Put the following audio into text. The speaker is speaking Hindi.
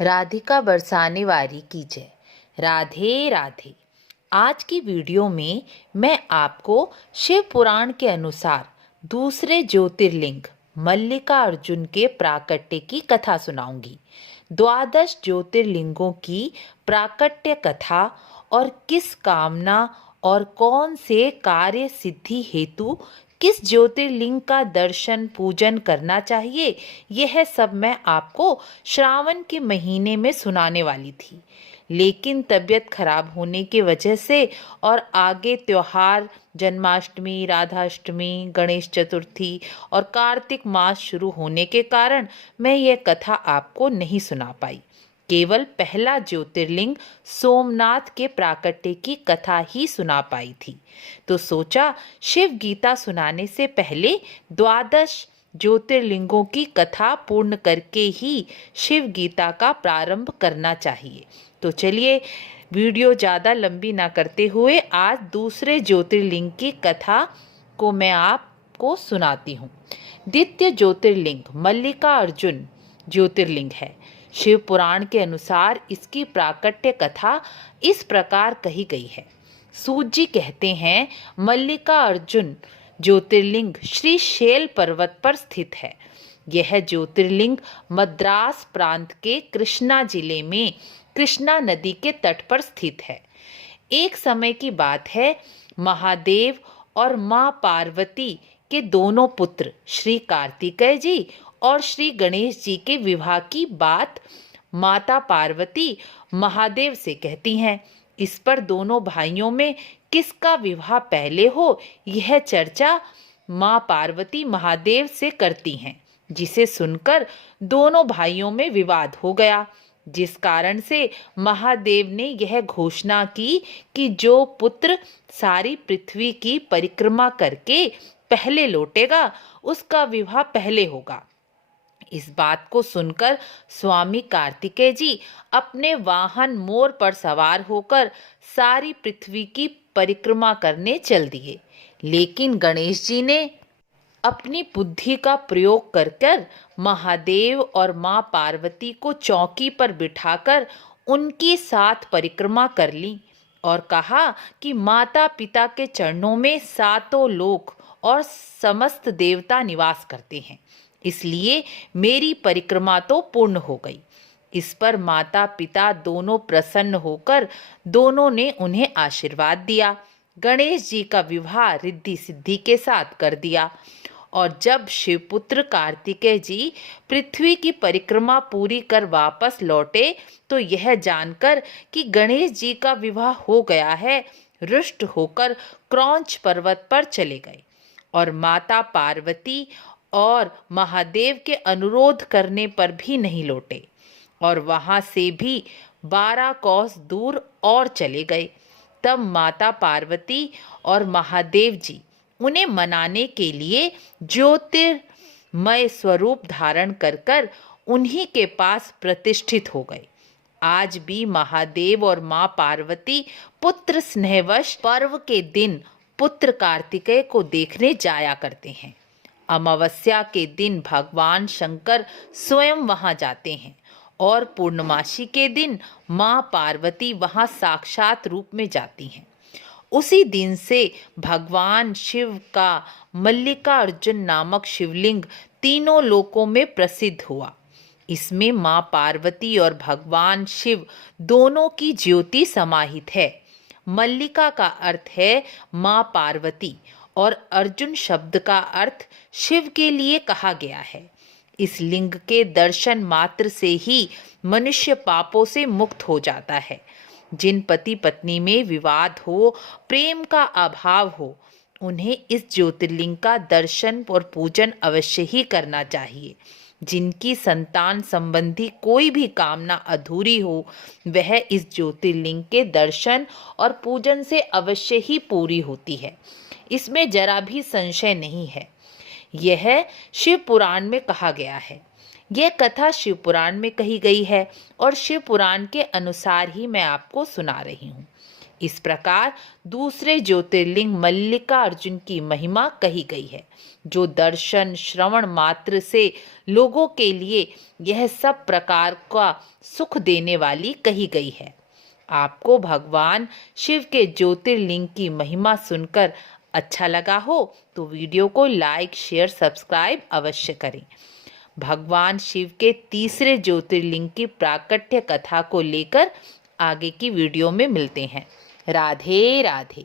राधिका बरसाने वाली की जय। राधे राधे। आज की वीडियो में मैं आपको शिव पुराण के अनुसार दूसरे ज्योतिर्लिंग मल्लिकार्जुन के प्राकट्य की कथा सुनाऊंगी। द्वादश ज्योतिर्लिंगों की प्राकट्य कथा और किस कामना और कौन से कार्य सिद्धि हेतु किस ज्योतिर्लिंग का दर्शन पूजन करना चाहिए, यह सब मैं आपको श्रावण के महीने में सुनाने वाली थी। लेकिन तबीयत खराब होने की वजह से और आगे त्योहार जन्माष्टमी, राधाष्टमी, गणेश चतुर्थी और कार्तिक मास शुरू होने के कारण मैं यह कथा आपको नहीं सुना पाई। केवल पहला ज्योतिर्लिंग सोमनाथ के प्राकट्य की कथा ही सुना पाई थी। तो सोचा शिव गीता सुनाने से पहले द्वादश ज्योतिर्लिंगों की कथा पूर्ण करके ही शिव गीता का प्रारंभ करना चाहिए। तो चलिए वीडियो ज़्यादा लंबी ना करते हुए आज दूसरे ज्योतिर्लिंग की कथा को मैं आपको सुनाती हूँ। द्वितीय ज्योतिर्लिंग मल्लिकार्जुन ज्योतिर्लिंग है। शिव पुराण के अनुसार इसकी प्राकट्य कथा इस प्रकार कही गई है। सूत जी कहते हैं मल्लिकार्जुन ज्योतिर्लिंग श्री शैल पर्वत पर स्थित है। यह ज्योतिर्लिंग मद्रास प्रांत के कृष्णा जिले में कृष्णा नदी के तट पर स्थित है। एक समय की बात है, महादेव और मां पार्वती के दोनों पुत्र श्री कार्तिकेय जी और श्री गणेश जी के विवाह की बात माता पार्वती महादेव से कहती हैं। इस पर दोनों भाइयों में किसका विवाह पहले हो, यह चर्चा मां पार्वती महादेव से करती हैं, जिसे सुनकर दोनों भाइयों में विवाद हो गया। जिस कारण से महादेव ने यह घोषणा की कि जो पुत्र सारी पृथ्वी की परिक्रमा करके पहले लौटेगा उसका विवाह पहले होगा। इस बात को सुनकर स्वामी कार्तिकेय जी अपने वाहन मोर पर सवार होकर सारी पृथ्वी की परिक्रमा करने चल दिए। लेकिन गणेश जी ने अपनी बुद्धि का प्रयोग कर महादेव और मां पार्वती को चौकी पर बिठाकर उनकी साथ परिक्रमा कर ली और कहा कि माता पिता के चरणों में सातों लोक और समस्त देवता निवास करते हैं, इसलिए मेरी परिक्रमा तो पूर्ण हो गई। इस पर माता पिता दोनों प्रसन्न होकर दोनों ने उन्हें आशीर्वाद दिया। गणेश जी का विवाह रिद्धि सिद्धि के साथ कर दिया और जब शिवपुत्र कार्तिकेय जी पृथ्वी की परिक्रमा पूरी कर वापस लौटे तो यह जानकर कि गणेश जी का विवाह हो गया है, रुष्ट होकर क्रौंच पर्वत पर चले गए और माता पार्वती और महादेव के अनुरोध करने पर भी नहीं लौटे और वहां से भी 12 कोस दूर और चले गए। तब माता पार्वती और महादेव जी उन्हें मनाने के लिए ज्योतिर्मय स्वरूप धारण कर उन्हीं के पास प्रतिष्ठित हो गए। आज भी महादेव और मां पार्वती पुत्र स्नेहवश पर्व के दिन पुत्र कार्तिकेय को देखने जाया करते हैं। अमावस्या के दिन भगवान शंकर स्वयं वहां जाते हैं और पूर्णमासी के दिन मां पार्वती वहां साक्षात रूप में जाती हैं। उसी दिन से भगवान शिव का मल्लिकार्जुन नामक शिवलिंग तीनों लोकों में प्रसिद्ध हुआ। इसमें मां पार्वती और भगवान शिव दोनों की ज्योति समाहित है। मल्लिका का अर्थ है मां पार्वती और अर्जुन शब्द का अर्थ शिव के लिए कहा गया है। इस लिंग के दर्शन मात्र से ही मनुष्य पापों से मुक्त हो जाता है। जिन पति पत्नी में विवाद हो, प्रेम का अभाव हो, उन्हें इस ज्योतिर्लिंग का दर्शन और पूजन अवश्य ही करना चाहिए। जिनकी संतान संबंधी कोई भी कामना अधूरी हो, वह इस ज्योतिर्लिंग के दर्शन और पूजन से अवश्य ही पूरी होती है। इसमें जरा भी संशय नहीं है। यह शिव पुराण में कहा गया है। यह कथा शिव पुराण में कही गई है और शिव पुराण के अनुसार ही मैं आपको सुना रही हूँ। इस प्रकार दूसरे ज्योतिर्लिंग मल्लिकार्जुन की महिमा कही गई है, जो दर्शन श्रवण मात्र से लोगों के लिए यह सब प्रकार का सुख देने वाली कही गई है। आपको भगवान शिव के ज्योतिर्लिंग की महिमा सुनकर अच्छा लगा हो तो वीडियो को लाइक शेयर सब्सक्राइब अवश्य करें। भगवान शिव के तीसरे ज्योतिर्लिंग की प्राकट्य कथा को लेकर आगे की वीडियो में मिलते हैं। राधे राधे।